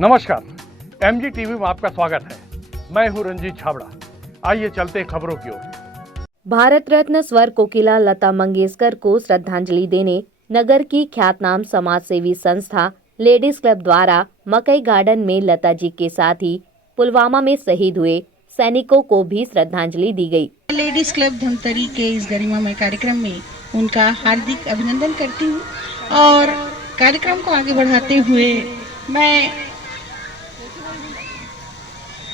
नमस्कार, MG TV में आपका स्वागत है। मैं हूं रंजीत छाबड़ा। आइए चलते हैं खबरों की ओर। भारत रत्न स्वर कोकिला लता मंगेशकर को श्रद्धांजलि देने नगर की ख्यातनाम समाज सेवी संस्था लेडीज क्लब द्वारा मकई गार्डन में लता जी के साथ ही पुलवामा में शहीद हुए सैनिकों को भी श्रद्धांजलि दी गई। लेडीज क्लब धमतरी के इस गरिमामय कार्यक्रम में उनका हार्दिक अभिनंदन करती हूँ और कार्यक्रम को आगे बढ़ाते हुए मैं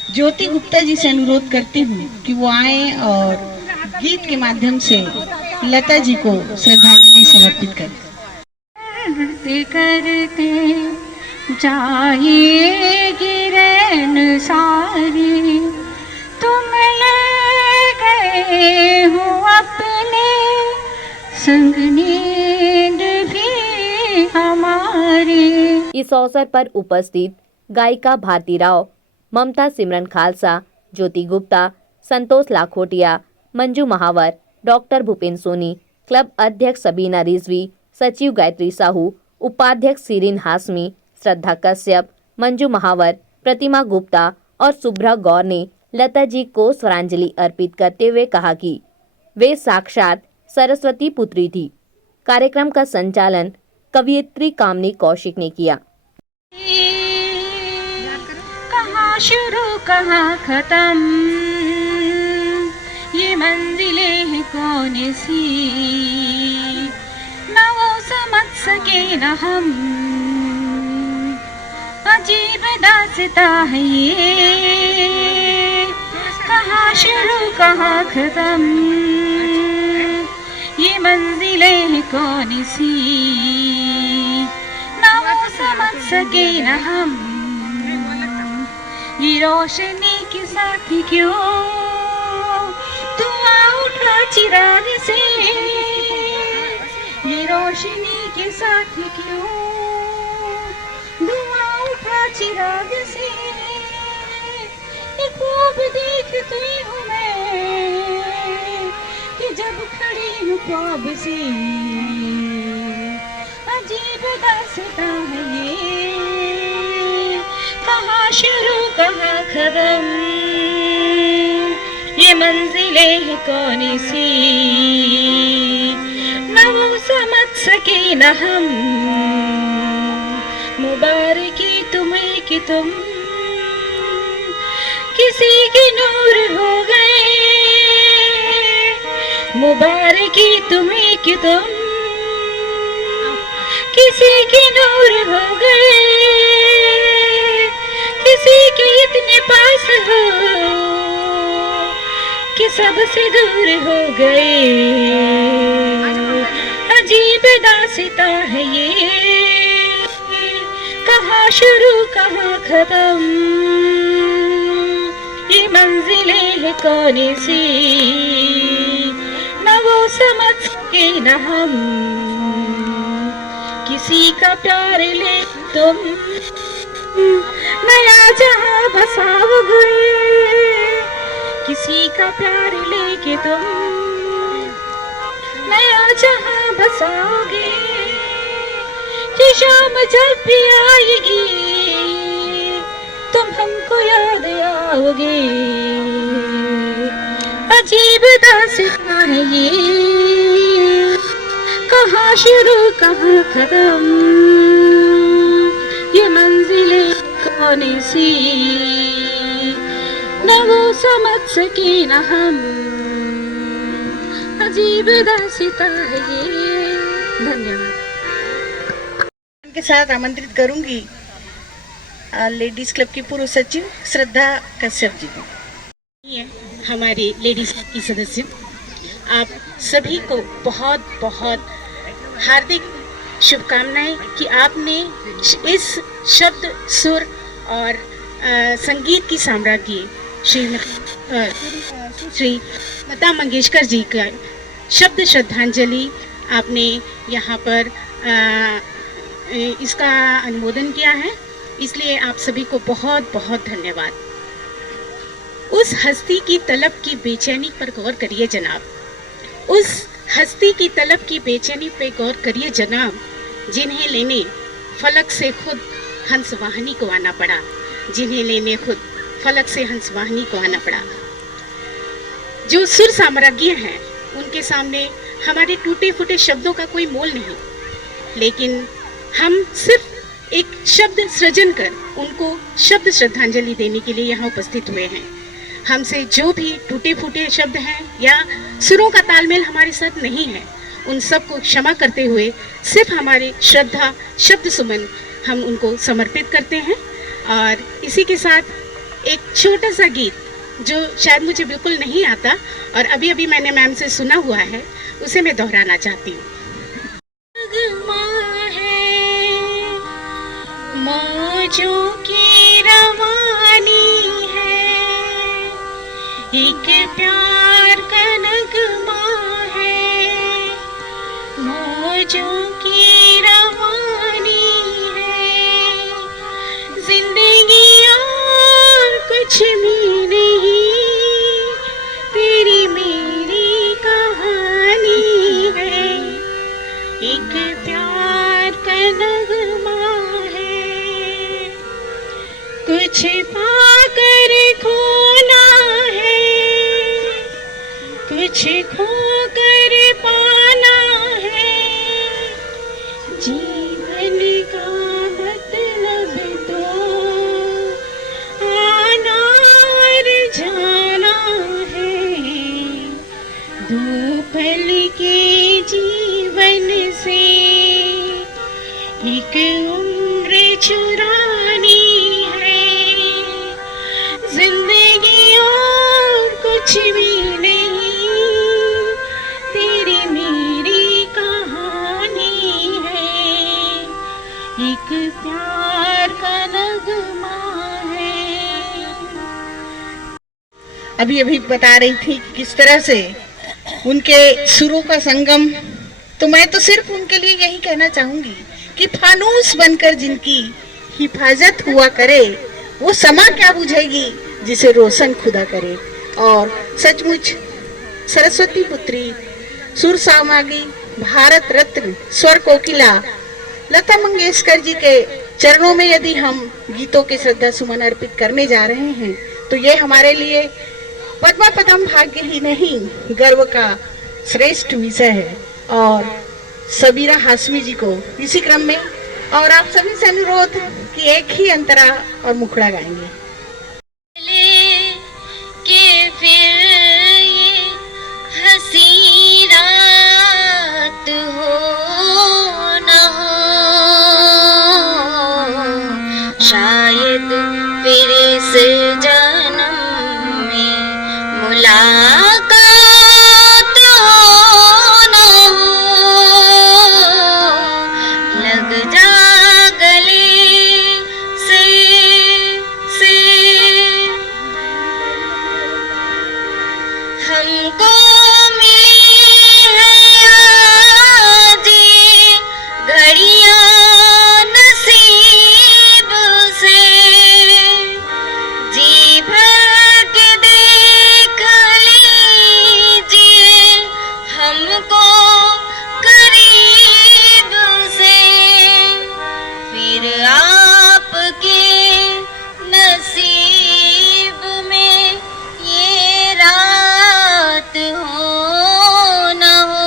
ज्योति गुप्ता जी से अनुरोध करती हूँ कि वो आए और गीत के माध्यम से लता जी को श्रद्धांजलि समर्पित करें। करते जाएगी रैन सारी, तुम ले गए हो अपने संग नींद भी हमारी। इस अवसर पर उपस्थित गायिका भारती राव, ममता सिमरन खालसा, ज्योति गुप्ता, संतोष लाखोटिया, मंजू महावर, डॉक्टर भूपेन सोनी, क्लब अध्यक्ष सबीना रिजवी, सचिव गायत्री साहू, उपाध्यक्ष सीरीन हाशमी, श्रद्धा कश्यप, मंजू महावर, प्रतिमा गुप्ता और शुभ्रा गौर ने लता जी को स्वरांजलि अर्पित करते हुए कहा कि वे साक्षात सरस्वती पुत्री थी। कार्यक्रम का संचालन कवयित्री कामनी कौशिक ने किया। कहाँ शुरू कहाँ खत्म, ये मंजिलें हैं कौन सी, न वो समझ सके न हम, अजीब दास्ता है ये। कहाँ शुरू कहाँ खत्म, ये मंजिलें हैं कौन सी, न वो समझ सके न हम, ये रोशनी के साथ क्यों धुआं उठा चिराग से, ये रोशनी के साथ क्यों धुआं उठा चिराग से, एक ख्वाब देखती हूँ मैं कि जब खड़ी हूँ ख्वाब से, अजीब दास्तां है ये। कहाँ शुरू कहाँ खत्म, ये मंजिलें हैं कौन सी, न वो समझ सके न हम, मुबारकी तुम्हें कि तुम किसी की नूर हो गए, मुबारकी तुम्हें कि तुम किसी की नूर हो गए, किसी के इतने पास हो कि सबसे दूर हो गए, अजीब दास्तां है ये। कहाँ शुरू कहाँ खत्म, ये मंजिलें हैं कौन सी, न वो समझ सके न हम, किसी का प्यार ले तुम नया जहां बसाओगे, किसी का प्यार लेके तुम नया जहां बसाओगे, कि शाम जब भी आएगी तुम हमको याद आओगे, अजीब दास्तां है ये। कहाँ शुरू कहाँ खत्म, ये मंजिलें कौन सी, न वो समझ सके न हम, अजीब दास्तां है ये। धन्यवाद। के साथ आमंत्रित करूंगी लेडीज क्लब की पूर्व सचिव श्रद्धा कश्यप जी को। हमारे लेडीज क्लब की सदस्य, आप सभी को बहुत बहुत हार्दिक शुभकामनाएं कि आपने इस शब्द, सुर और संगीत की साम्राज्ञी श्री लता मंगेशकर जी का शब्द श्रद्धांजलि आपने यहाँ पर इसका अनुमोदन किया है, इसलिए आप सभी को बहुत बहुत धन्यवाद। उस हस्ती की तलब की बेचैनी पर गौर करिए जनाब, उस हस्ती की तलब की बेचैनी पे गौर करिए जनाब, जिन्हें लेने फलक से खुद हंसवाहिनी को आना पड़ा, जिन्हें लेने खुद फलक से हंसवाहिनी को आना पड़ा। जो सुर साम्राज्ञी हैं, उनके सामने हमारे टूटे फूटे शब्दों का कोई मोल नहीं, लेकिन हम सिर्फ एक शब्द सृजन कर उनको शब्द श्रद्धांजलि देने के लिए यहाँ उपस्थित हुए हैं। हमसे जो भी टूटे फूटे शब्द हैं या सुरों का तालमेल हमारे साथ नहीं है, उन सबको क्षमा करते हुए सिर्फ हमारे श्रद्धा शब्द सुमन हम उनको समर्पित करते हैं। और इसी के साथ एक छोटा सा गीत जो शायद मुझे बिल्कुल नहीं आता और अभी अभी मैंने मैम से सुना हुआ है, उसे मैं दोहराना चाहती हूँ। मौजों की रवानी है, एक प्यार का नगमा है। मौजों की रवानी है, जिंदगी और कुछ भी नहीं, तेरी मेरी कहानी है। एक प्यार का नगमा है, कुछ पाकर खोना है, कुछ खोकर पाना है। जीवन का मतलब तो आना और जाना है। दो पल के जीवन से एक उम्र चुरानी है। जिंदगी और कुछ भी नहीं, तेरी मेरी कहानी है। एक प्यार का नगमा है। अभी अभी बता रही थी कि किस तरह से उनके सुरों का संगम, तो मैं तो सिर्फ उनके लिए यही कहना चाहूंगी कि फानूस बनकर जिनकी हिफाजत हुआ करे, वो समा क्या बुझेगी जिसे रोशन खुदा करे। और सचमुच सरस्वती पुत्री, सुर सामागी, भारत रत्न, स्वर कोकिला लता मंगेशकर जी के चरणों में यदि हम गीतों के श्रद्धा सुमन अर्पित करने जा रहे हैं, तो ये हमारे लिए पद्मा पदम भाग्य ही नहीं, गर्व का श्रेष्ठ विषय है। और सबीरा हाशमी जी को इसी क्रम में और आप सभी से अनुरोध कि एक ही अंतरा और मुखड़ा गाएंगे। के फिर ये हंसी रात हो न हो, शायद फिर इस जन्म में मुलाकात हो न हो। लग जा गले से हमको मिली है आज घड़ियां नसीब से। जी भर के देख लीजिए हमको करीब से, फिर आपके नसीब में ये रात हो न हो।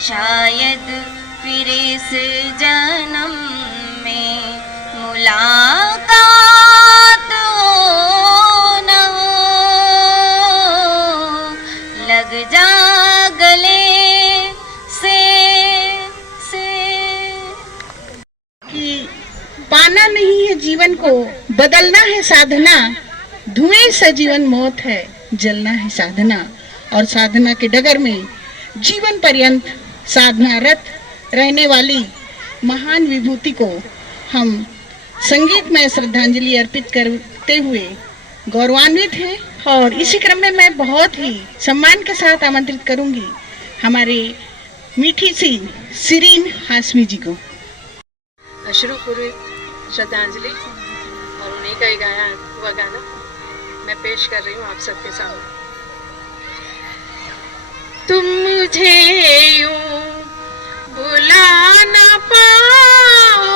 शायद फिर इस जन्म में मुलाकात हो न हो। लग जा गले से कि पाना नहीं है जीवन को, बदलना है साधना। धुएं सा जीवन मौत है, जलना है साधना। और साधना के डगर में जीवन पर्यंत साधनारत रहने वाली महान विभूति को हम संगीतमय श्रद्धांजलि अर्पित करते हुए गौरवान्वित हैं। और इसी क्रम में मैं बहुत ही सम्मान के साथ आमंत्रित करूंगी हमारे मीठी सी सिरीन हाशमी जी को। अश्रुपूर्व श्रद्धांजलि और उन्हीं का ही गाया हुआ गाना मैं पेश कर रही हूँ आप सबके सामने। तुम मुझे यूं बुला ना पाओ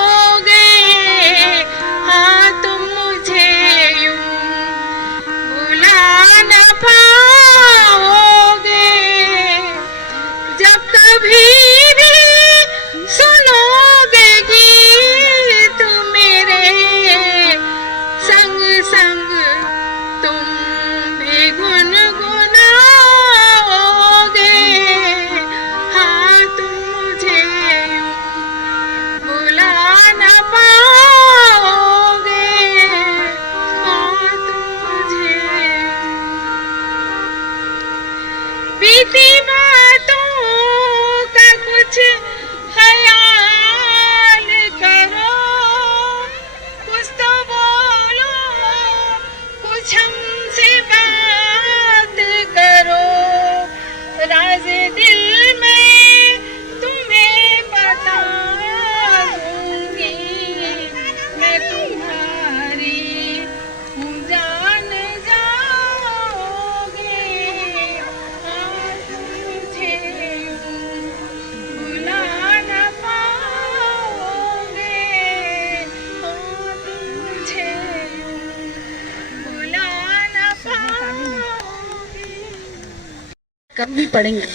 कम भी पढ़ेंगे,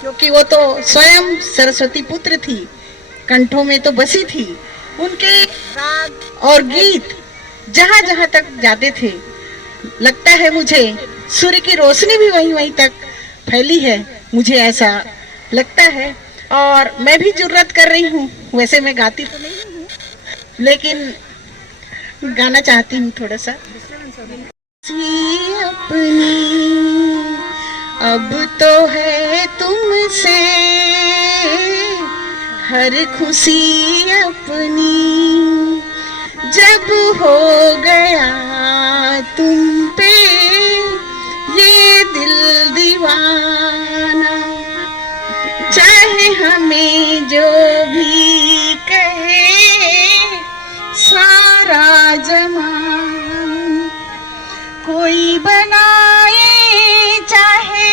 क्योंकि वो तो स्वयं सरस्वती पुत्र थी, कंठों में तो बसी थी। उनके राग और गीत जहाँ जहाँ तक जाते थे, लगता है मुझे सूर्य की रोशनी भी वहीं वहीं तक फैली है, मुझे ऐसा लगता है। और मैं भी जुर्रत कर रही हूँ, वैसे मैं गाती तो नहीं हूँ, लेकिन गाना चाहती हूँ थोड़ा सा। अपनी अब तो है तुमसे हर खुशी अपनी, जब हो गया तुम पे ये दिल दीवाना, चाहे हमें जो भी कहे सारा जमाना, कोई बनाए चाहे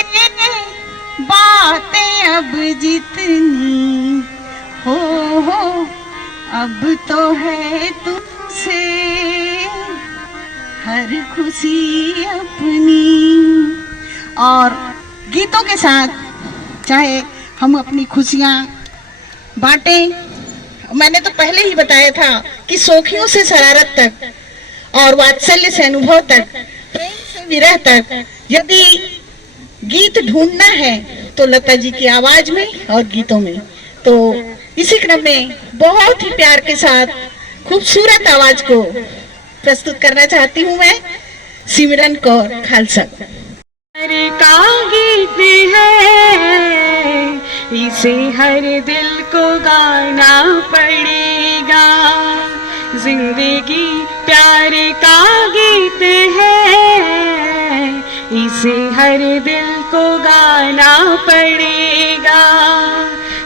बातें अब जितनी हो, अब तो है तुमसे हर खुशी अपनी। और गीतों के साथ चाहे हम अपनी खुशियाँ बांटें। मैंने तो पहले ही बताया था कि शौखियों से शरारत तक और वात्सल्य से अनुभव तक, प्रेम से विरह तक, यदि गीत ढूंढना है तो लता जी की आवाज में और गीतों में। तो इसी क्रम में बहुत ही प्यार के साथ खूबसूरत आवाज को प्रस्तुत करना चाहती हूँ मैं, सिमरन कौर खालसा। का गीत है, इसे हर दिल को गाना पड़ेगा। जिंदगी प्यार का गीत है, इसे हर दिल को गाना पड़ेगा।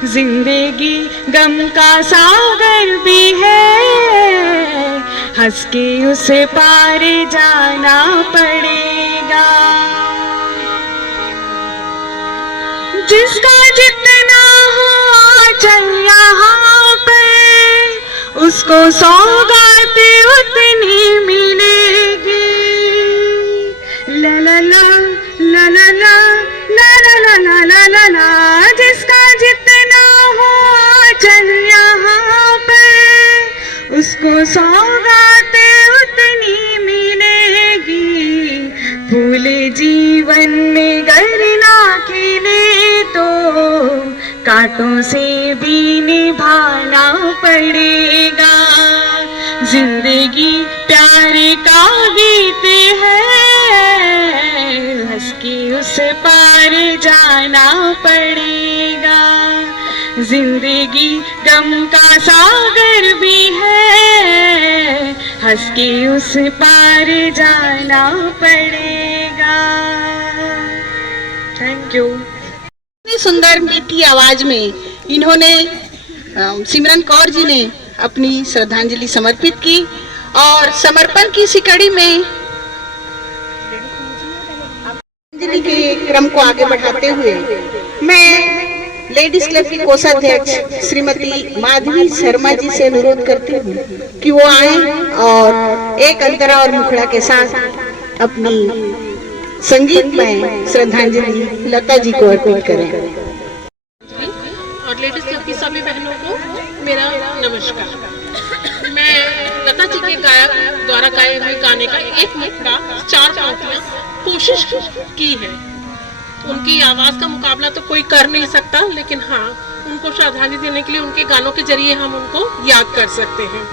जिंदगी गम का सागर भी है, हंस के उसे पार जाना पड़ेगा। जिसका जितना हो चल यहाँ पे, उसको सौगात उतनी मिलेगी। ला ला ला ला ला ला ला ला ला ला ला ला, जिसका जितना हो चल यहाँ पे, उसको सौगात उतनी मिलेगी। फूले जीवन में गर ना खिले तो कांटों से भी निभाना पड़ेगा। जिंदगी प्यार का गीत है, हंस के उस पार जाना पड़ेगा। जिंदगी गम का सागर भी है, हंस के उस पार जाना पड़ेगा। Thank you. इतनी सुंदर मीठी आवाज में इन्होंने सिमरन कौर जी ने अपनी श्रद्धांजलि समर्पित की। और समर्पण की इसी कड़ी में श्रद्धांजलि के क्रम को आगे बढ़ाते हुए मैं लेडीज क्लब की कोषाध्यक्ष श्रीमती माधवी शर्मा जी से अनुरोध करती हूँ कि वो आए और एक अंतरा और मुखड़ा के साथ अपनी संगीत में श्रद्धांजलि लता जी को अर्पित करें। और लेडीज क्लब की सभी बहनों को मेरा नमस्कार। मैं लता जी के गायक द्वारा गाए हुए गाने का एक मुखड़ा 4 पंक्तियां कोशिश की है। उनकी आवाज का मुकाबला तो कोई कर नहीं सकता, लेकिन हाँ, उनको श्रद्धांजलि देने के लिए उनके गानों के जरिए हम उनको याद कर सकते हैं।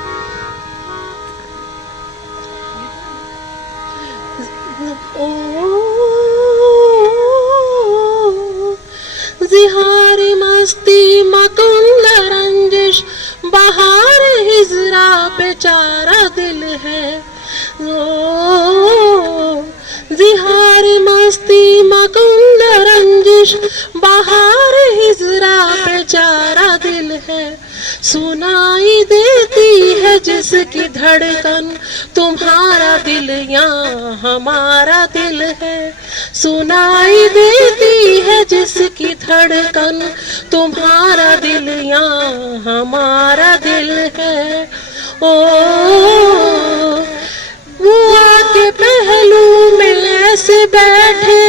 जिहारी मस्ती मकुंद रंजिश, बहार हिजरा बेचारा दिल है। जिहारी मस्ती मकुंद रंजिश, बहार हिजरा बेचारा दिल है। सुनाई देती है जिसकी धड़कन, तुम्हारा दिल या हमारा दिल है। सुनाई देती है जिसकी धड़कन, तुम्हारा दिल या हमारा दिल है। ओ वो आके पहलू में ऐसे बैठे,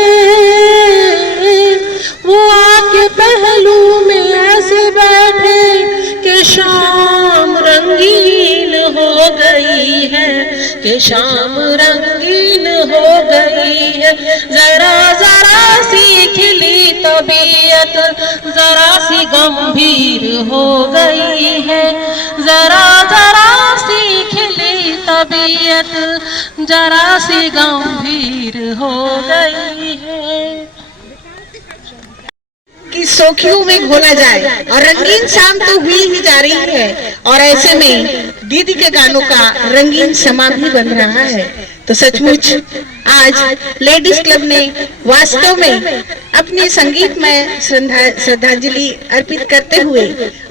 शाम रंगीन हो गई है, कि शाम रंगीन हो गई है। जरा जरा सी खिली तबीयत जरा सी गंभीर हो गई है, जरा जरा सी खिली तबीयत जरा सी गंभीर हो गई है। कि सोखियों में घोला जाए और रंगीन शाम तो हुई ही जा रही है, और ऐसे में दीदी के गानों का रंगीन समा भी बन रहा है। तो सचमुच आज लेडीज क्लब ने वास्तव में अपनी संगीतमय श्रद्धांजलि अर्पित करते हुए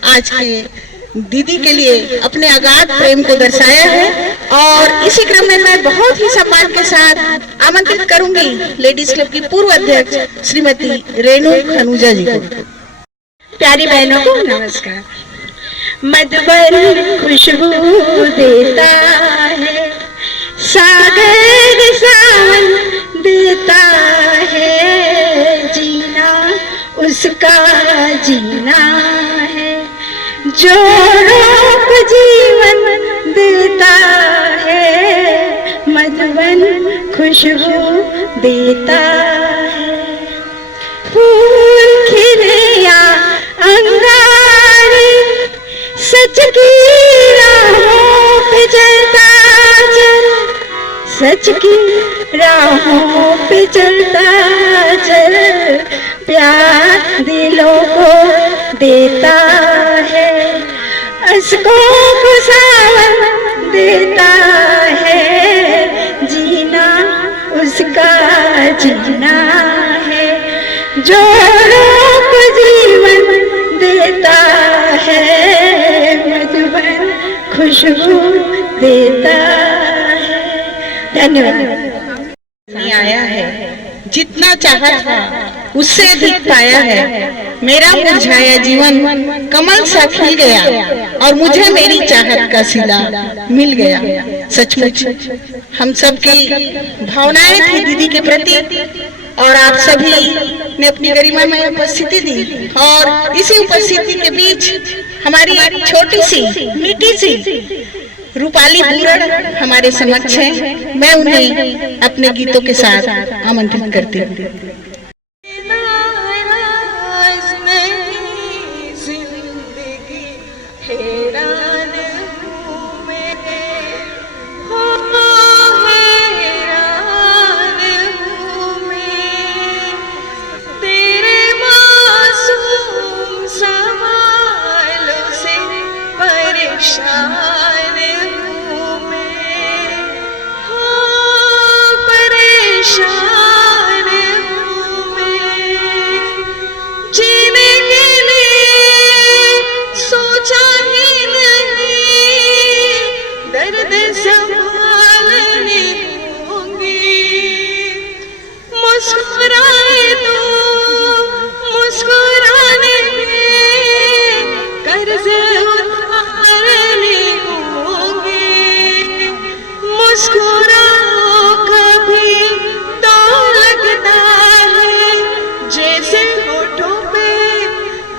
आज के दीदी के लिए अपने अगाध प्रेम को दर्शाया है। और इसी क्रम में मैं बहुत ही सम्मान के साथ आमंत्रित करूंगी लेडीज क्लब की पूर्व अध्यक्ष श्रीमती रेणु खनूजा जी को। प्यारी बहनों को नमस्कार। मधुबन खुशबू देता है, सागर सावन देता है, जीना उसका जीना है, जो रूप जीवन देता है, मधुबन खुशबू देता है। फूल खिले या अंगारे, सच की राहों पे चलता चल, सच की राहों पे चलता चल, प्यार दिलों को देता है, अश्कों को सावन देता है, जीना उसका जीना है, जो रूप जीवन देता है, मधुबन खुशबू देता है। धन्यवाद। आया है, जितना चाहा था उससे अधिक पाया है, मेरा मुरझाया जीवन कमल सा खिल गया, और मुझे मेरी चाहत का सिला मिल गया। सचमुच हम सबकी भावनाएं थी दीदी के प्रति, और आप सभी ने अपनी गरिमा में उपस्थिति दी, और इसी उपस्थिति के बीच हमारी छोटी सी मीठी सी रूपाली पूरण हमारे समक्ष है। मैं उन्हें अपने गीतों के साथ आमंत्रित करती हूँ।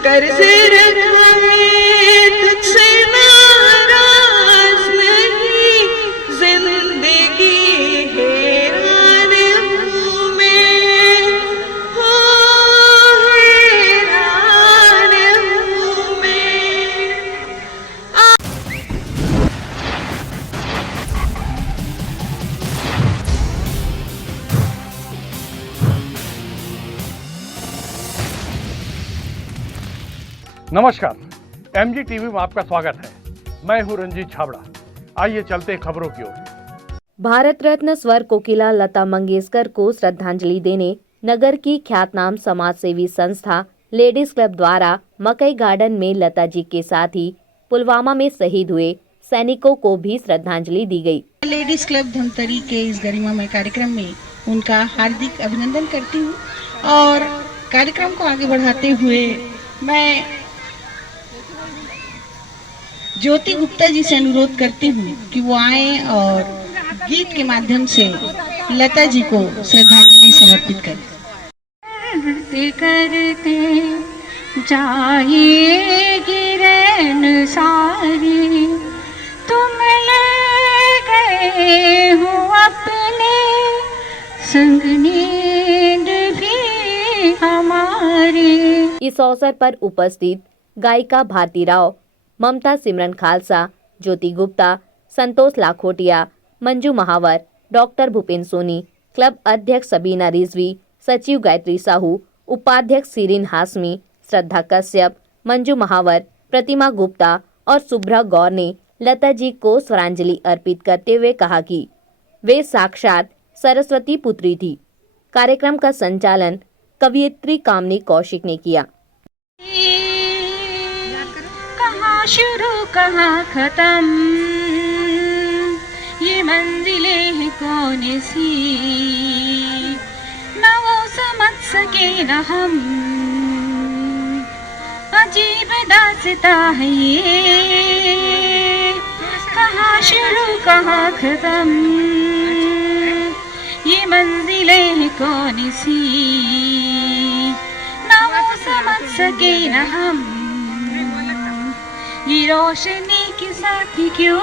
कर्ज रखा है तुझसे नाराज नहीं, जिंदगी हैरान हूँ मैं, हो हैरान हूँ मैं। नमस्कार, एमजी टीवी में आपका स्वागत है। मैं हूं रंजीत छाबड़ा। आइए चलते हैं खबरों की ओर। भारत रत्न स्वर कोकिला लता मंगेशकर को श्रद्धांजलि देने नगर की ख्यातनाम समाज सेवी संस्था लेडीज क्लब द्वारा मकई गार्डन में लता जी के साथ ही पुलवामा में शहीद हुए सैनिकों को भी श्रद्धांजलि दी गई। लेडीज क्लब धमतरी के इस गरिमामय कार्यक्रम में उनका हार्दिक अभिनंदन करती हूँ, और कार्यक्रम को आगे बढ़ाते हुए मैं ज्योति गुप्ता जी से अनुरोध करती हूँ कि वो आए और गीत के माध्यम से लता जी को श्रद्धांजलि समर्पित करें। करते जाएगी रे नैन सारे तुम ले गए हो अपने संग, नींद भी हमारी। इस अवसर पर उपस्थित गायिका भारती राव, ममता सिमरन खालसा, ज्योति गुप्ता, संतोष लाखोटिया, मंजू महावर, डॉक्टर भूपेन सोनी, क्लब अध्यक्ष सबीना रिजवी, सचिव गायत्री साहू, उपाध्यक्ष सीरीन हाशमी, श्रद्धा कश्यप, मंजू महावर, प्रतिमा गुप्ता और शुभ्रा गौर ने लता जी को स्वरांजलि अर्पित करते हुए कहा कि वे साक्षात सरस्वती पुत्री थी। कार्यक्रम का संचालन कवयित्री कामनी कौशिक ने किया। कहाँ शुरू कहाँ खत्म, ये मंजिलें हैं कौन सी, न वो समझ सके न हम, अजीब दास्ता है ये। कहाँ शुरू कहाँ खत्म, ये मंजिलें हैं कौन सी, न वो समझ सके न हम, ये रोशनी के साथ क्यों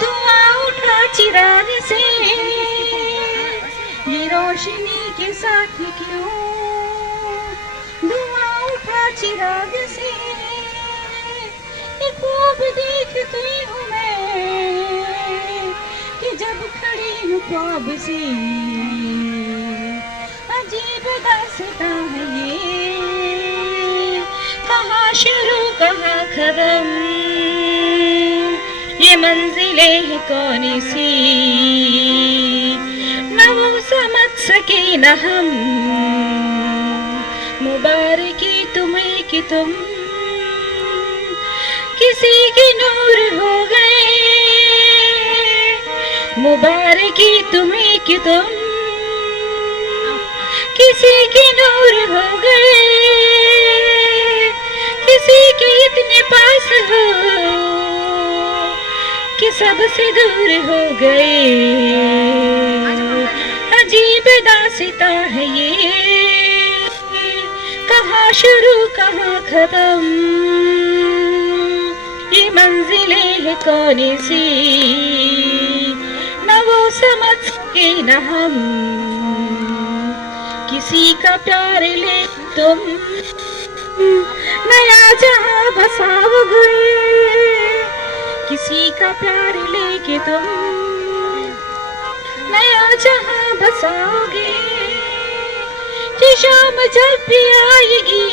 धुआं उठा चिराग से, ये रोशनी के साथ क्यों धुआं उठा चिराग से, ये खूब देखती हूँ मैं कि जब खड़ी हूँ ख्वाब से, अजीब दास्तां है ये। कहाँ शुरू कहाँ खत्म, ये मंजिलें हैं कौन सी, न वो समझ सके न हम, मुबारकी तुम्हें कि तुम किसी की नूर हो गए, मुबारकी तुम्हें कि तुम किसी की नूर हो गए, किसी के इतने पास हो कि सबसे दूर हो गए, अजीब दास्तां है ये। कहाँ शुरू कहाँ खत्म, ये मंजिलें हैं कौन सी, न वो समझ सके न हम, किसी का प्यार ले तुम नया जहां बसाओगे, किसी का प्यार लेके तुम नया जहां बसाओगे, कि शाम जब भी आएगी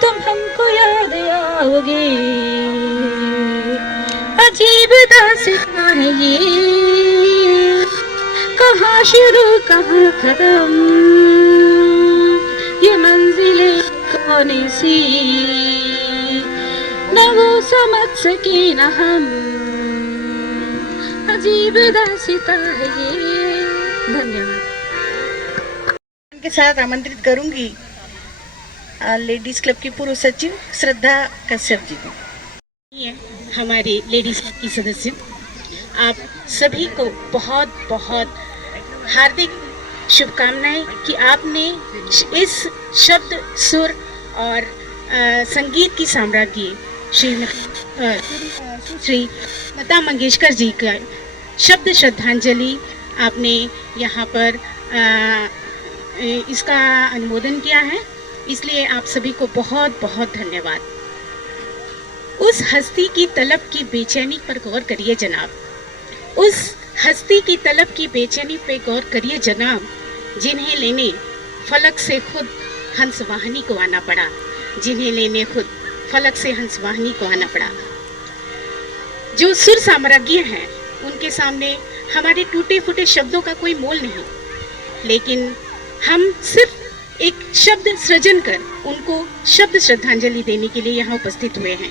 तुम हमको याद आओगे, अजीब दास्तां है ये। कहाँ शुरू कहाँ खत्म, ये मंजिलें कौन सी, न वो समझ सके न हम, अजीब दास्तां है ये। धन्यवाद। के साथ आमंत्रित करूंगी लेडीज क्लब की पूर्व सचिव श्रद्धा कश्यप जी को। ये हमारे लेडीज क्लब की सदस्य, आप सभी को बहुत बहुत हार्दिक शुभकामनाएं कि आपने इस शब्द, सुर और संगीत की साम्राज्ञी श्री लता मंगेशकर जी का शब्द श्रद्धांजलि आपने यहाँ पर इसका अनुमोदन किया है, इसलिए आप सभी को बहुत बहुत धन्यवाद। उस हस्ती की तलब की बेचैनी पर गौर करिए जनाब, उस हस्ती की तलब की बेचैनी पे गौर करिए जनाब, जिन्हें लेने फलक से खुद हंसवाहिनी को आना पड़ा, जिन्हें लेने खुद फलक से हंसवाहिनी को आना पड़ा। जो सुर साम्राज्ञी हैं उनके सामने हमारे टूटे फूटे शब्दों का कोई मोल नहीं, लेकिन हम सिर्फ एक शब्द सृजन कर उनको शब्द श्रद्धांजलि देने के लिए यहाँ उपस्थित हुए हैं।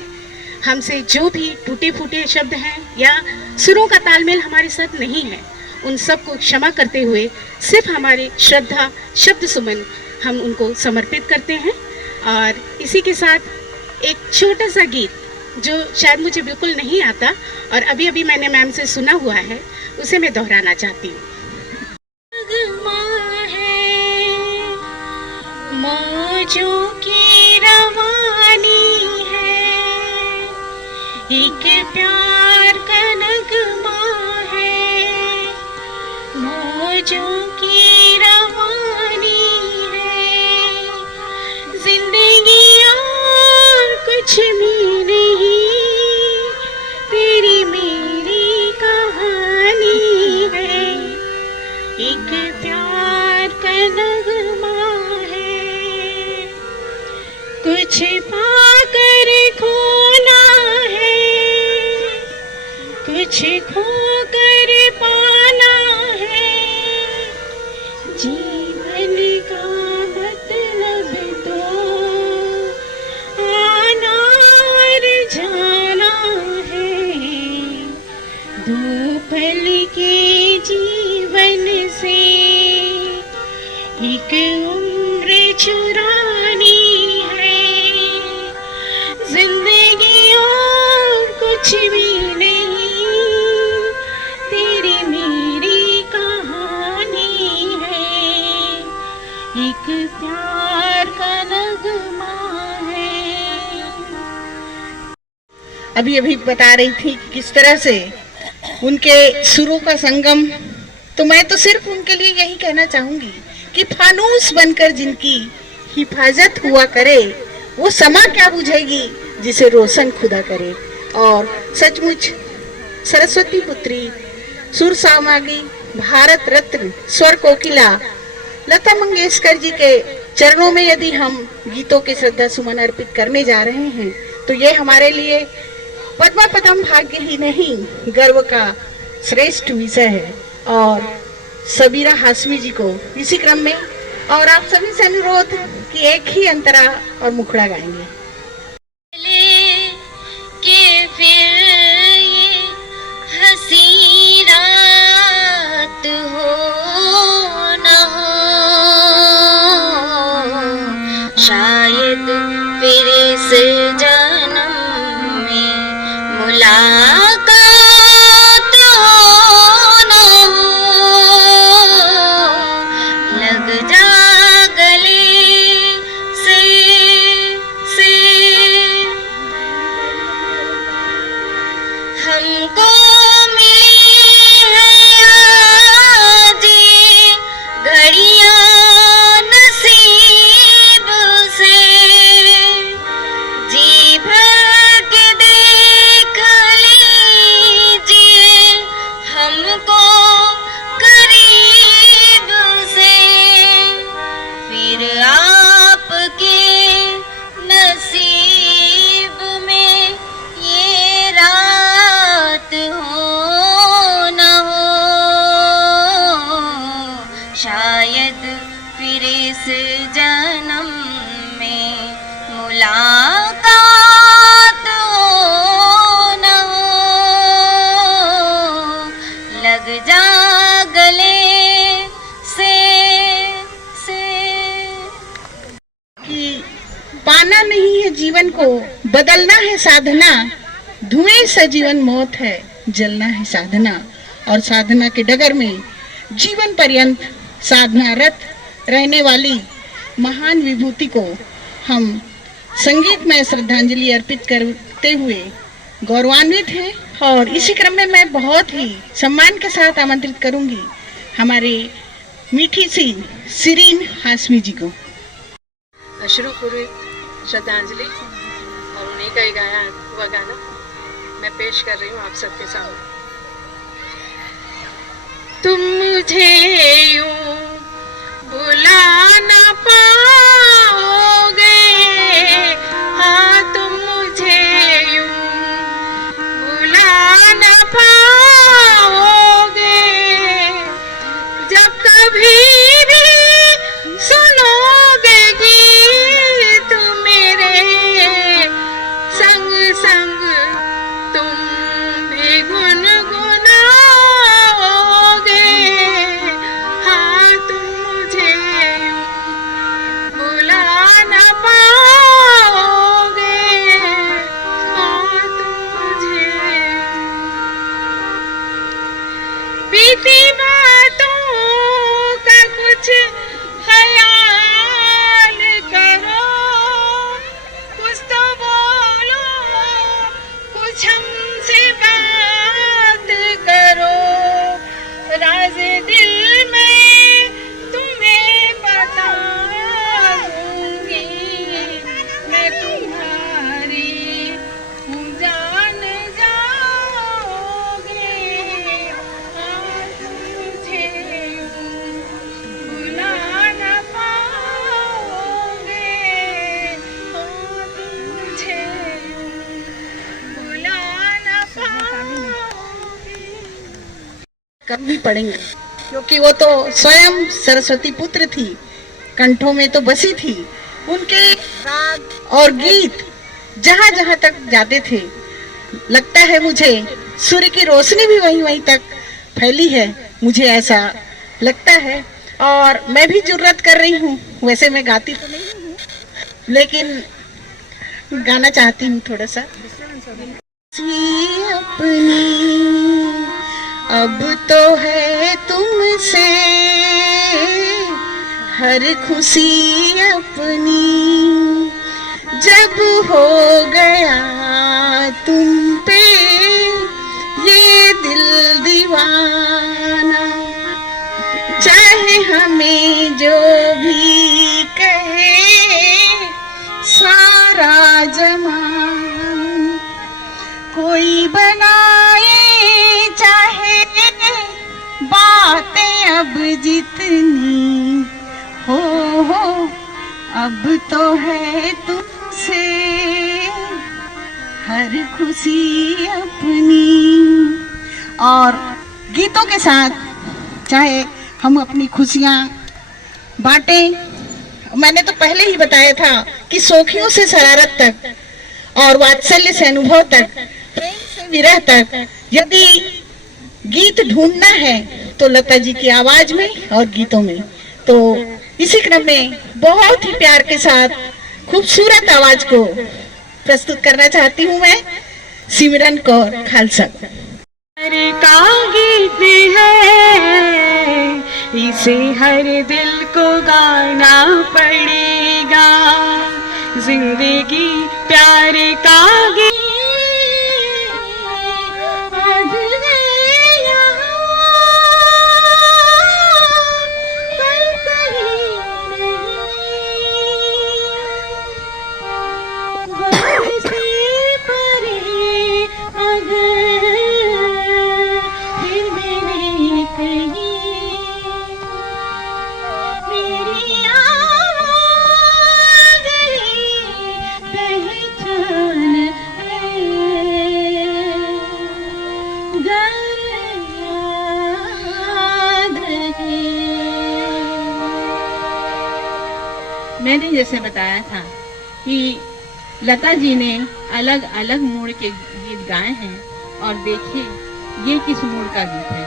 हमसे जो भी टूटे फूटे शब्द हैं या सुरों का तालमेल हमारे साथ नहीं है, उन सब को क्षमा करते हुए सिर्फ हमारे श्रद्धा शब्द सुमन हम उनको समर्पित करते हैं। और इसी के साथ एक छोटा सा गीत जो शायद मुझे बिल्कुल नहीं आता और अभी अभी मैंने मैम से सुना हुआ है, उसे मैं दोहराना चाहती हूँ। मौजों की रवानी एक प्यार का नगमा है, मौजों की रवानी है, जिंदगी और कुछ भी नहीं, तेरी मेरी कहानी है, एक प्यार का नगमा है, कुछ पाकर खोना है, कुछ खोकर पाना है, जीवन का मतलब तो आना और जाना है, दो पल के जीवन से एक उम्र चुरानी है, जिंदगी और कुछ भी नहीं, तेरी मेरी कहानी है, एक प्यार का नगमा है। अभी अभी बता रही थी कि किस तरह से उनके सुरों का संगम, तो मैं तो सिर्फ उनके लिए यही कहना चाहूंगी कि फानूस बनकर जिनकी हिफाजत हुआ करे, वो समा क्या बुझेगी जिसे रोशन खुदा करे। और सचमुच सरस्वती पुत्री, सुर सामागी, भारत रत्न, स्वर कोकिला लता मंगेशकर जी के चरणों में यदि हम गीतों के श्रद्धा सुमन अर्पित करने जा रहे हैं, तो ये हमारे लिए पद्मा पदम भाग्य ही नहीं, गर्व का श्रेष्ठ विषय है। और सबीरा हाशमी जी को इसी क्रम में और आप सभी से अनुरोध कि एक ही अंतरा और मुखड़ा गाएंगे। के फिर ये हंसी रात हो न हो, शायद फिर इस जन्म में मुलाकात हो न हो, लग जा गले से हमको मिली है आज घड़ियां नसीब से, जी भर के देख लीजिए हमको करीब से, फिर आपके नसीब में ये रात हो न हो, शायद फिर इस जन्म में मुलाकात हो न हो, लग जा गले से कि पाना नहीं है जीवन को, बदलना है साधना, धुएं सा जीवन मौत है, जलना है साधना। और साधना के डगर में जीवन पर्यंत साधनारत रहने वाली महान विभूति को हम संगीतमय श्रद्धांजलि अर्पित करते हुए गौरवान्वित हैं। और इसी क्रम में मैं बहुत ही सम्मान के साथ आमंत्रित करूंगी हमारे मीठी सी सिरीन हाशमी जी को। अश्रुपूर्वित श्रद्धांजलि और उन्हीं का ही गाया हुआ गाना मैं पेश कर रही हूँ आप सबके सामने। तुम मुझे यूं भुला ना पाओगे, हाँ तुम मुझे यूं भुला ना पाओगे, जब कभी भी सुनोगे गीत मेरे संग संग तुम भी गुनगुनाओगे, हाँ तुम मुझे भुला ना पाओगे, हाँ तुम मुझे बीती बातों का कुछ ख्याल करो, कुछ तो बोलो, कुछ हम करनी पड़ेंगे, क्योंकि वो तो स्वयं सरस्वती पुत्र थी, कंठों में तो बसी थी। उनके राग और गीत जहाँ जहाँ तक जाते थे, लगता है मुझे सूर्य की रोशनी भी वहीं वहीं तक फैली है, मुझे ऐसा लगता है। और मैं भी जुर्रत कर रही हूँ, वैसे मैं गाती तो नहीं हूँ, लेकिन गाना चाहती हूँ थोड़ा सा। अपनी अब तो है तुमसे हर खुशी अपनी, जब हो गया तुम पे ये दिल दीवाना, चाहे हमें जो भी कहे सारा जमाना, कोई बनाए चाहे बातें अब जितनी हो, अब तो है तुमसे हर खुशी अपनी। और गीतों के साथ चाहे हम अपनी खुशियाँ बांटें। मैंने तो पहले ही बताया था कि शौखियों से शरारत तक और वात्सल्य से अनुभव तक, प्रेम से विरह तक, यदि गीत ढूंढना है तो लता जी की आवाज में और गीतों में। तो इसी क्रम में बहुत ही प्यार के साथ खूबसूरत आवाज को प्रस्तुत करना चाहती हूँ मैं, सिमरन कौर खालसा। का गीत है, इसे हर दिल को गाना पड़ेगा, जिंदगी प्यार का गीत मैंने जैसे बताया था कि लता जी ने अलग अलग मूड के गीत गाए हैं, और देखिए ये किस मूड का गीत है।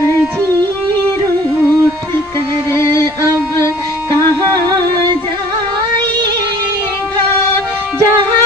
हजीर उठ कर अब कहाँ जाएगा, जहाँ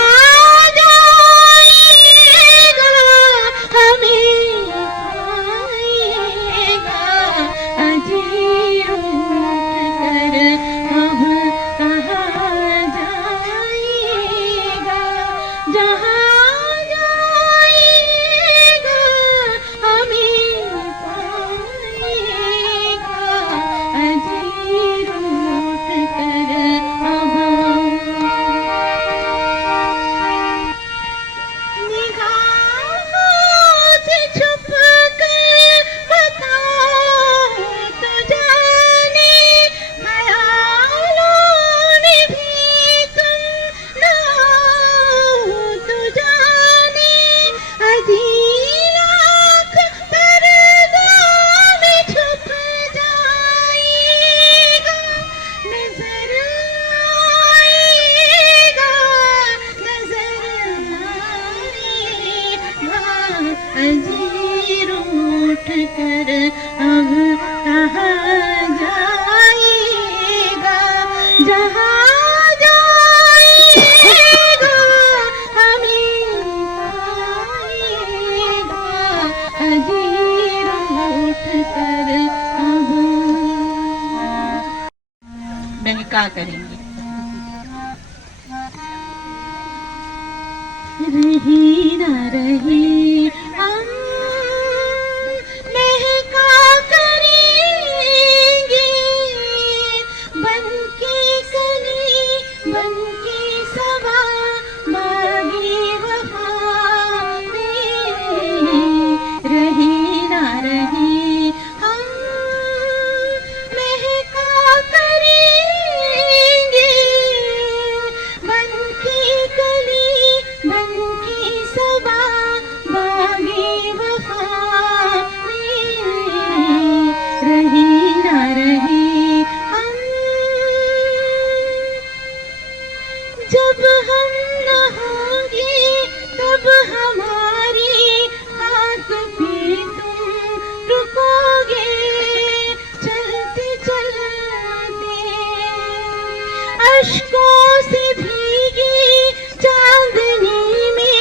क्या करेंगे। रही ना रही हम महका करेंगे, बनके कली बनके सवा बागी वफा में। रही ना रही हम महका करेंगे, अश्कों से भीगी चांदनी में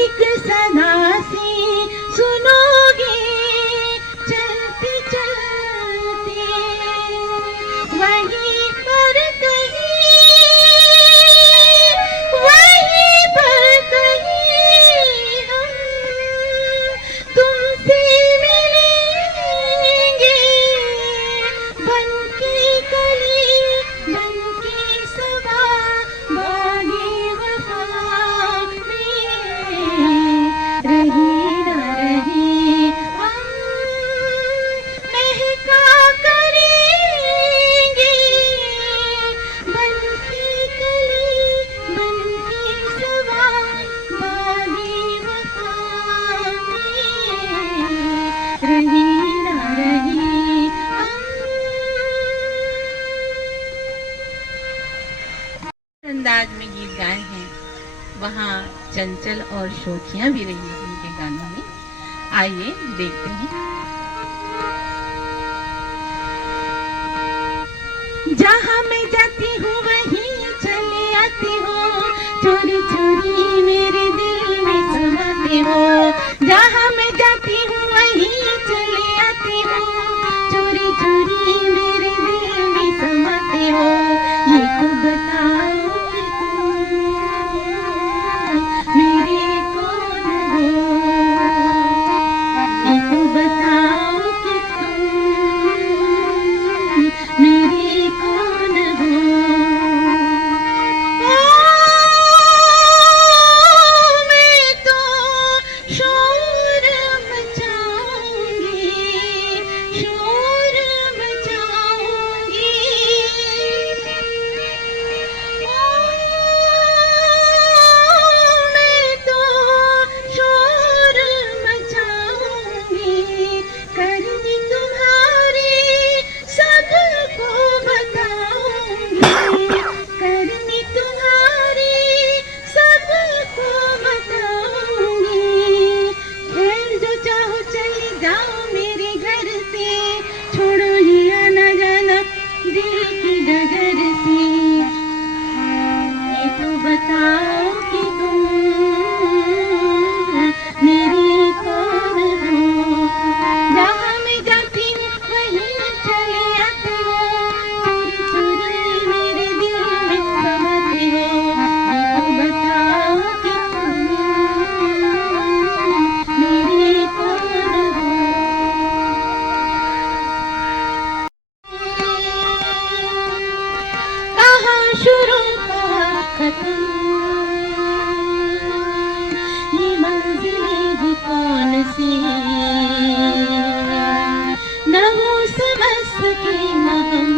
एक सदा सी सुनोगे चलते चलते वहीं पर कहीं हम तुमसे मिलेंगे बन के कली बन के सवा बागी वफा में रही न रही हम महका करेंगे बन के कली बन के सवा बागी वफा में रही न रही हम। अंदाज में गीत गाए हैं, वहाँ चंचल और शोखियां भी रही हैं उनके गानों में। आइए देखते हैं। जहाँ मैं जाती हूँ वहीं चले आती हो, चोरी चोरी मेरे दिल में समाते हो। जहाँ मैं जाती हूँ वहीं चले आती हो, चोरी चोरी मेरे दिल में समाते हो। ये तो बताओ कि तुम मेरे कौन हो, ये तो बताओ कि तुम मेरे कौन हो। मैं तो शोर मचाऊंगी, शोर मचाऊंगी। मैं तो शोर मचाऊंगी, करनी तुम्हारी सबको बताऊंगी, करनी तुम्हारी सबको बताऊंगी। खेल जो चाहो चली जाओ मेरे घर से, छोड़ो ये आना जाना दिल की डगर से। ये तो बताओ कि तुम मेरी कौन हो। जहाँ मैं जाती हूँ वहीं चले आती हो, चोरी चोरी मेरे दिल में समाते हो। ये तो बताओ कि तुम मेरी कौन हो। कहाँ शुरू कहाँ खत्म, ये मंजिलें हैं कौन सी, न वो समझ सके न हम।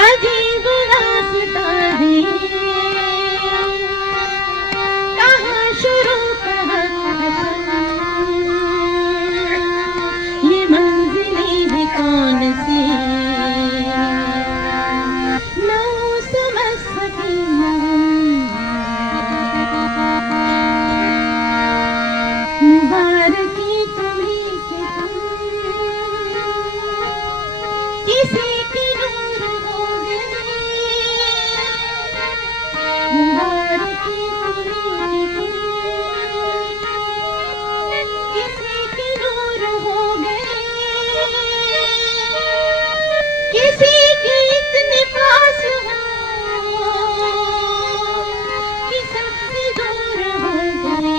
अजीब रास्ता है, कहाँ शुरू कहाँ खत्म, ये मंजिलें हैं कौन सी, न वो समझ सके न हम। मुबारकी तुम्हें कि तुम किसी की नूर हो गए। मुबारकी तुम्हें कि तुम किसी की नूर हो गए, किसी के इतने पास हो कि सबसे दूर हो गए।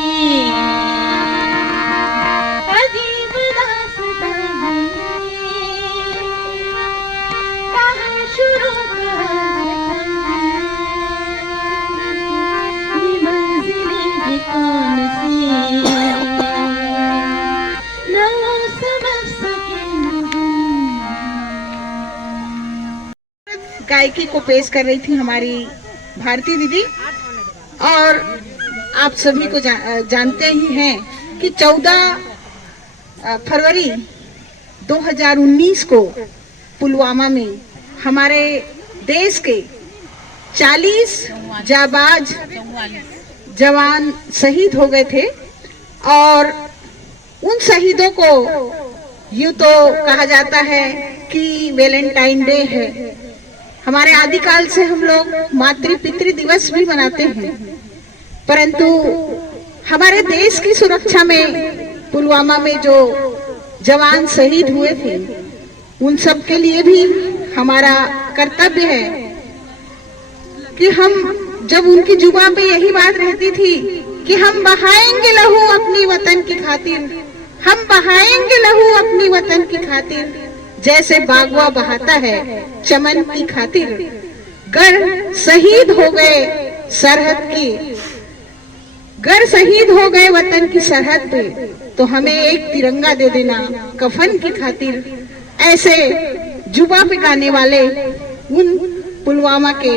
अजीब रास्ता है, कहाँ शुरू कहाँ खत्म, ये मंजिलें हैं कौन सी, न वो समझ सके न हम। गायकी को पेश कर रही थी हमारी भारती दीदी। और आप सभी को जानते ही हैं कि 14 फरवरी 2019 को पुलवामा में हमारे देश के 40 जाबाज जवान शहीद हो गए थे। और उन शहीदों को यूं तो कहा जाता है कि वैलेंटाइन डे है, हमारे आदिकाल से हम लोग मातृ पितृ दिवस भी मनाते हैं, परंतु हमारे देश की सुरक्षा में पुलवामा में जो जवान शहीद हुए थे, उन सब के लिए भी हमारा कर्तव्य है कि हम, जब उनकी जुबान पे यही बात रहती थी कि हम बहाएंगे लहू अपनी वतन की खातिर, हम बहाएंगे लहू अपनी वतन की खातिर, जैसे बागवा बहाता है चमन की खातिर। गर शहीद हो गए सरहद की, गर शहीद हो गए वतन की सरहद पे, तो हमें एक तिरंगा दे देना कफन की खातिर। ऐसे जुबा पे गाने वाले उन पुलवामा के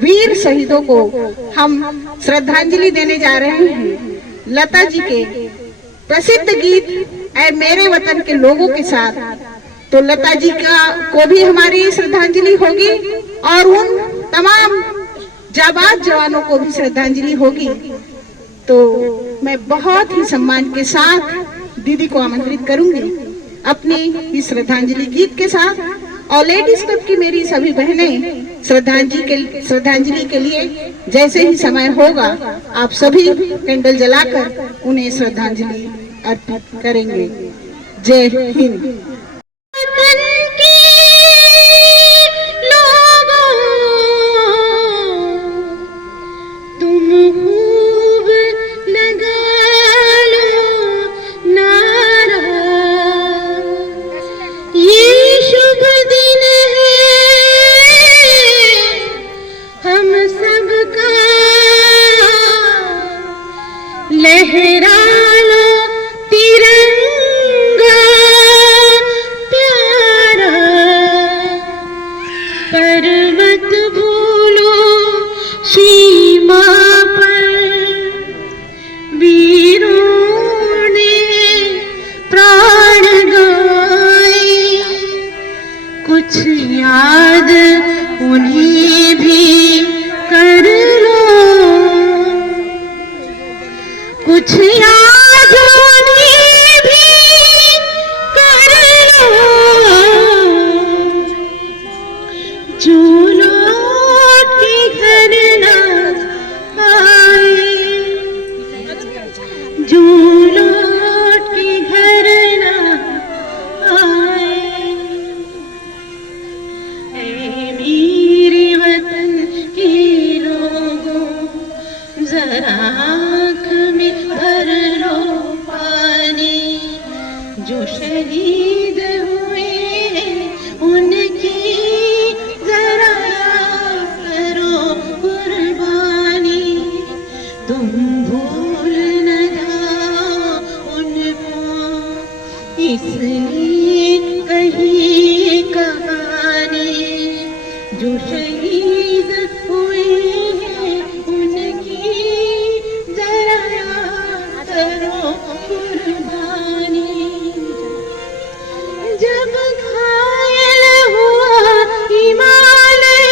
वीर शहीदों को हम श्रद्धांजलि देने जा रहे हैं लता जी के प्रसिद्ध गीत ऐ मेरे वतन के लोगों के साथ। तो लता जी को भी हमारी श्रद्धांजलि होगी और उन तमाम जाबाज जवानों को भी श्रद्धांजलि होगी। तो मैं बहुत ही सम्मान के साथ दीदी को आमंत्रित करूंगी अपनी इस श्रद्धांजलि गीत के साथ, और लेडीज क्लब की मेरी सभी बहनें श्रद्धांजलि के लिए जैसे ही समय होगा आप सभी कैंडल जलाकर उन्हें श्रद्धांजलि अर्पित करेंगे। जय हिंद। लहरा लो तिरंगा प्यारा, पर मत भूलो सीमा पर वीरों ने प्राण गए, कुछ याद उन्हें भी कर लो, कुछ याद उन्हें भी कर लो, जो लौट के घर न आए, जो लौट के घर न आए। ऐ मेरे वतन के लोगों जरा आँख में भर लो पानी, जो शहीद हुए उनकी जरा करो कुर्बानी। तुम भूल न जाओ उनको, इसलिए कही कहानी, जो शहीद हुए उनकी जरा करो कुर्बानी। जब घायल हुआ हिमालय,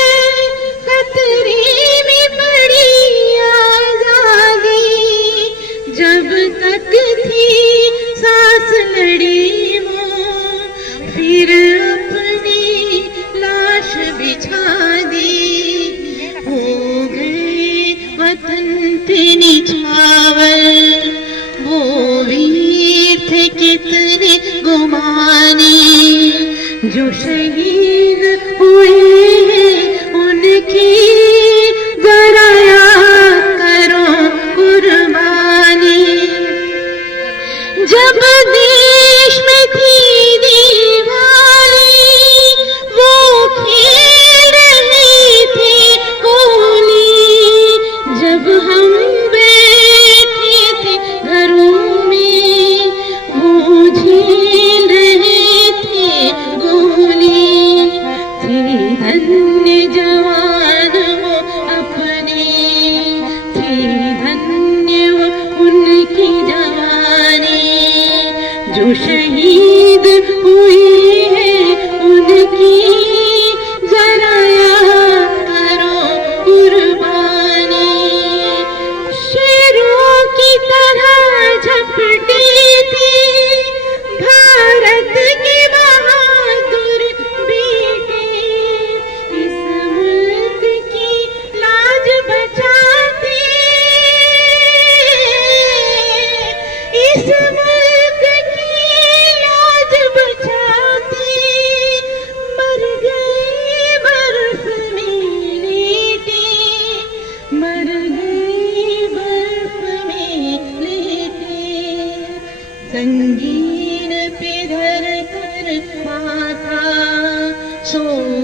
खतरे में पड़ी आजादी, जब तक थी सांस लड़ी वो, फिर अपनी लाश बिछा दी। हो गए वतन पे निछावर, वो वीर थे कितने गुमानी, जो शहीद हुए उनकी जरा करो कुर्बानी। जब देश में थी दीवारी, वो खेल रहे थे होली, जब हम बैठे थे घरों में, वो झेल रहे थे गोली।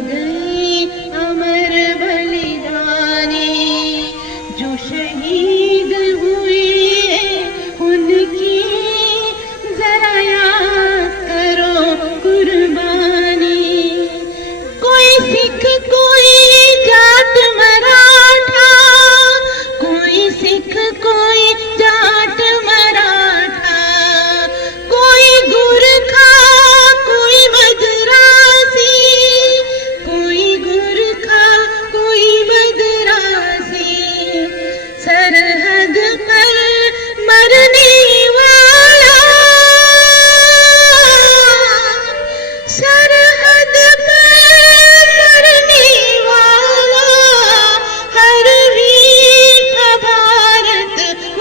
गई अमर बलिदानी, जो शहीद हुए उनकी जरा याद करो कुर्बानी। कोई सिख कोई जाट मराठा, कोई सिख कोई जाट मराठा, कोई गुरखा कोई मद्रासी, कोई गुरखा कोई मद्रासी, सरहद पर मरने वाला, सरहद पर मरने वाला हर वीर का भारतवासी।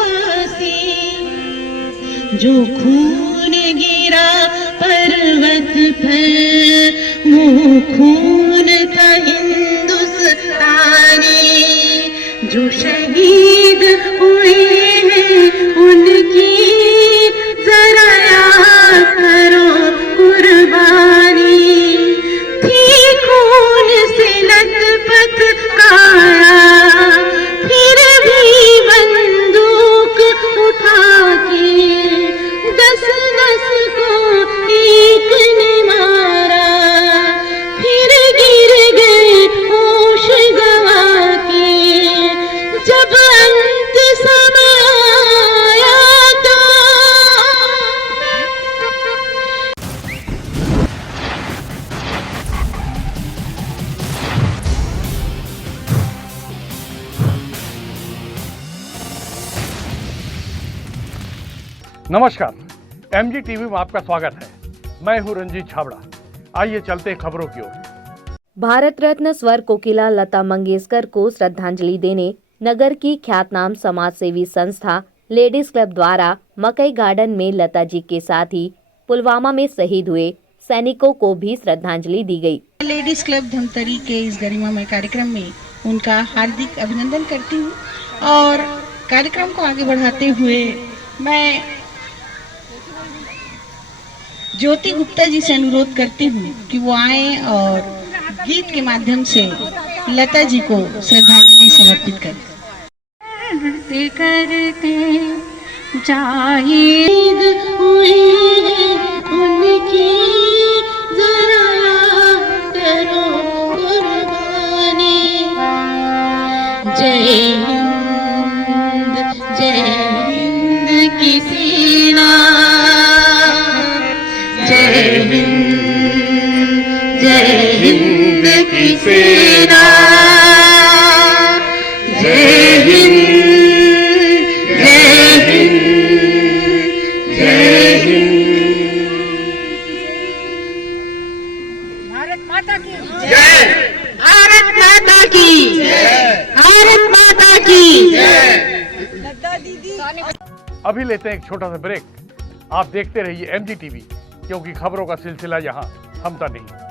जो खून गिरा पर्वत पर वो खून था हिंदुस्तानी, जो शहीद हुए हैं उनकी जरा याद करो कुर्बानी। थी खून से लथपथ काया, फिर भी बंदूक उठा के दस दस को एक ने मारा, फिर गिर गए होश गवा के जब अंत समय आया तो। नमस्कार, एमजी टीवी में आपका स्वागत है। मैं हूं रंजीत छाबड़ा। आइए चलते हैं खबरों की ओर। भारत रत्न स्वर कोकिला लता मंगेशकर को श्रद्धांजलि देने नगर की ख्यातनाम समाजसेवी संस्था लेडीज क्लब द्वारा मकई गार्डन में लता जी के साथ ही पुलवामा में शहीद हुए सैनिकों को भी श्रद्धांजलि दी गई। लेडीज क्लब धमतरी के इस गरिमामय कार्यक्रम में उनका हार्दिक अभिनंदन करती हूँ और कार्यक्रम को आगे बढ़ाते हुए मैं ज्योति गुप्ता जी से अनुरोध करती हूँ कि वो आए और गीत के माध्यम से लता जी को श्रद्धांजलि समर्पित करें। करते जाहिद हुए उनकी जरा याद करो कुर्बानी। जय हिंद की सेना, जय हिंद की सेना, जय हिंद, जय हिंद, जय हिंद। भारत माता की जय, भारत माता की जय, भारत माता की जय। अभी लेते हैं एक छोटा सा ब्रेक। आप देखते रहिए एमजी टीवी, क्योंकि खबरों का सिलसिला यहाँ थमता नहीं।